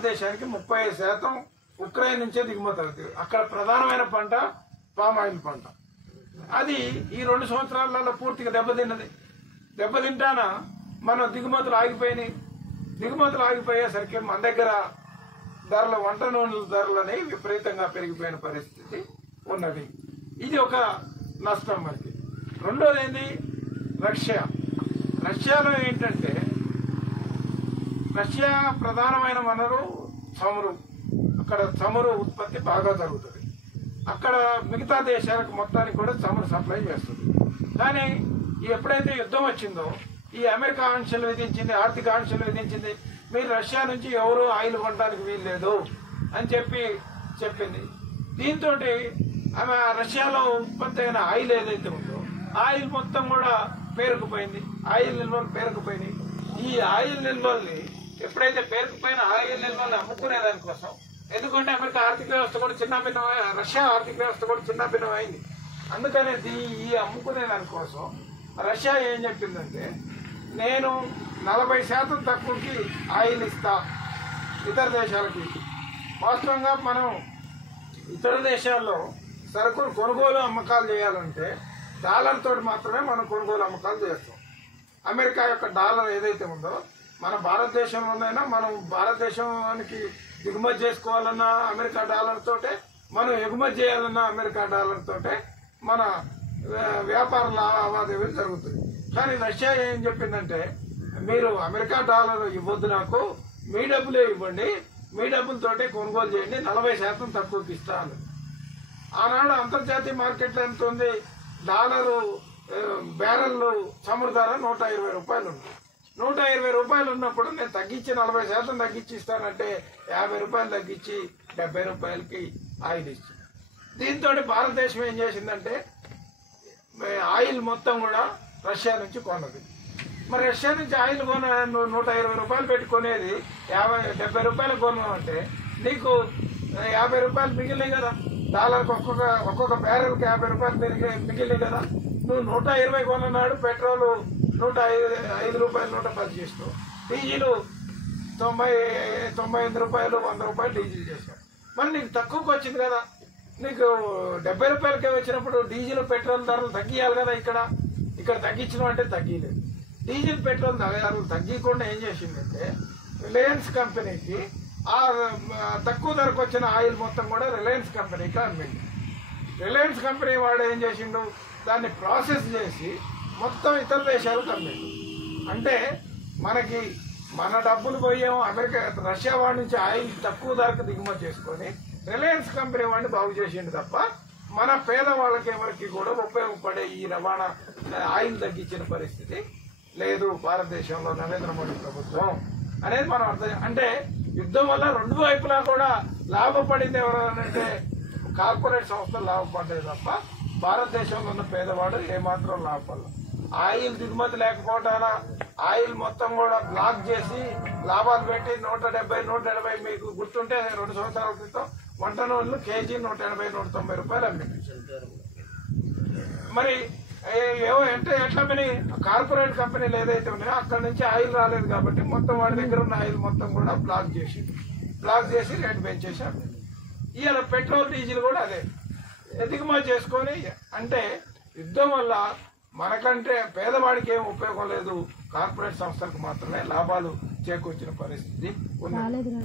భారతదేశానికి 35% ఉక్రెయిన్ నుంచే దిగుమతి అవుతుంది. అక్కడ ప్రధానమైన పంట పామాయిల్ పంట. అది ఈ 2 సంవత్సరాలలో పూర్తిగా దెబ్బతింటాన మనం దిగుమతులు ఆగిపోయినాయి. దిగుమతులు ఆగిపోయేసరికి మన దగ్గర ధరలు, వంట నూనెల ధరలు అనేవి విపరీతంగా పెరిగిపోయిన పరిస్థితి ఉన్నది. ఇది ఒక నష్టం మనకి. రెండోది ఏంది, రష్యాలో ఏంటంటే రష్యా ప్రధానమైన వనరు చమురు. అక్కడ చమురు ఉత్పత్తి బాగా జరుగుతుంది. అక్కడ మిగతా దేశాలకు మొత్తానికి కూడా చమురు సప్లై చేస్తుంది. కానీ ఎప్పుడైతే యుద్ధం వచ్చిందో ఈ అమెరికా ఆంక్షలు విధించింది, ఆర్థిక ఆంక్షలు విధించింది. మీరు రష్యా నుంచి ఎవరు ఆయిల్ కొనడానికి వీల్లేదు అని చెప్పింది. దీంతో ఆమె రష్యాలో ఉత్పత్తి అయిన ఆయిల్ ఏదైతే ఉందో ఆయిల్ మొత్తం కూడా పేరుకుపోయింది. ఆయిల్ నిల్వలు పేరుకుపోయినాయి. ఈ ఆయిల్ నిల్వల్ని ఎప్పుడైతే పేరుకుపోయిన ఆయిల్ నిల్వల్ని అమ్ముకునేదానికోసం, ఎందుకంటే అమెరికా ఆర్థిక వ్యవస్థ కూడా చిన్నభిన్నమైన, రష్యా ఆర్థిక వ్యవస్థ కూడా చిన్నభిన్నమైంది. అందుకనే ఈ అమ్ముకునే దానికోసం రష్యా ఏం చెప్పిందంటే, నేను 40% తక్కువకి ఆయిల్ ఇస్తా ఇతర దేశాలకి. వాస్తవంగా మనం ఇతర దేశాల్లో సరుకులు కొనుగోలు అమ్మకాలు చేయాలంటే డాలర్ తోటి మాత్రమే మనం కొనుగోలు అమ్మకాలు చేస్తాం. అమెరికా యొక్క డాలర్ ఏదైతే ఉందో మన భారతదేశంలోనైనా మనం భారతదేశానికి దిగుమతి చేసుకోవాలన్నా అమెరికా డాలర్ తోటే, మనం ఎగుమతి చేయాలన్నా అమెరికా డాలర్ తోటే మన వ్యాపార లావాదేవీలు జరుగుతుంది. కానీ రష్యా ఏం చెప్పిందంటే, మీరు అమెరికా డాలర్ ఇవ్వద్దు, నాకు మీ డబ్బులే ఇవ్వండి, మీ డబ్బులతోటే కొనుగోలు చేయండి, 40% తక్కువకి ఇస్తాను. ఆనాడు అంతర్జాతీయ మార్కెట్లో ఎంత ఉంది, డాలరు బ్యారెల్ చమురు ధర 120 రూపాయలు ఉంది. 120 రూపాయలు ఉన్నప్పుడు నేను తగ్గించి 40% తగ్గించి ఇస్తానంటే 50 రూపాయలు తగ్గించి 70 రూపాయలకి ఆయిల్ ఇస్తుంది. దీంతో భారతదేశం ఏం చేసిందంటే ఆయిల్ మొత్తం కూడా రష్యా నుంచి కొన్నది. మరి రష్యా నుంచి ఆయిల్ 120 రూపాయలు పెట్టుకునేది 70 రూపాయలు కొన్నామంటే నీకు 50 రూపాయలు మిగిలినాయి కదా. డాలర్కి ఒక్కొక్క బ్యారెల్కి 50 రూపాయలు మిగిలినాయి కదా. నువ్వు 120 కొన్నాడు, పెట్రోల్ 105 రూపాయలు 110 చేస్తావు, డీజిల్ 98 రూపాయలు 100 రూపాయలు డీజిల్ చేసావు. మరి నీకు తక్కువకి వచ్చింది కదా. నీకు 70 రూపాయలకే వచ్చినప్పుడు డీజిల్ పెట్రోల్ ధరలు తగ్గియాలి కదా. ఇక్కడ తగ్గించడం అంటే తగ్గలేదు. డీజిల్ పెట్రోల్ ధరలు తగ్గకుండా ఏం చేసిందంటే రిలయన్స్ కంపెనీకి ఆ తక్కువ ధరకు వచ్చిన ఆయిల్ మొత్తం కూడా రిలయన్స్ కంపెనీకి అమ్మింది. రిలయన్స్ కంపెనీ వాడు ఏం చేసిండు, దాన్ని ప్రాసెస్ చేసి మొత్తం ఇతర దేశాలకు అమ్మిండు. అంటే మనకి మన డబ్బులు పోయేమో అమెరికా, రష్యా వాడి నుంచి ఆయిల్ తక్కువ ధరకు దిగుమతి చేసుకొని రిలయన్స్ కంపెనీ వాడిని బాగు చేసిండు తప్ప మన పేదవాళ్ళకి ఎవరికి కూడా ఉపయోగపడే ఈ రవాణా ఆయిల్ తగ్గించిన పరిస్థితి లేదు భారతదేశంలో నరేంద్ర మోడీ ప్రభుత్వం అనేది మనం అర్థం. అంటే యుద్ధం వల్ల రెండు వైపులా కూడా లాభపడింది ఎవరంటే కార్పొరేట్ సంస్థలు లాభపడ్డాయి తప్ప భారతదేశంలో ఉన్న పేదవాడు ఏమాత్రం లాభపడలేదు. ఆయిల్ దిగుమతి లేకపోవటాన ఆయిల్ మొత్తం కూడా బ్లాక్ చేసి లాభాలు పెట్టి 170-180, మీకు గుర్తుంటే 2 సంవత్సరాల క్రితం వంట నూనెలు కేజీ 180-190 రూపాయలు అమ్మింది. మరి అంటే ఎట్లా అమ్మిని, కార్పొరేట్ కంపెనీలు ఏదైతే ఉన్నాయో అక్కడ నుంచి ఆయిల్ రాలేదు కాబట్టి మొత్తం వాడి దగ్గర ఉన్న ఆయిల్ మొత్తం కూడా బ్లాక్ చేసి రేటు పెంచేసి అమ్మింది. ఇవాళ పెట్రోల్ డీజిల్ కూడా అదే దిగుమతి చేసుకొని. అంటే యుద్ధం వల్ల మనకంటే పేదవాడికి ఏం ఉపయోగం లేదు, కార్పొరేట్ సంస్థలకు మాత్రమే లాభాలు చేకూర్చిన పరిస్థితి ఉంది.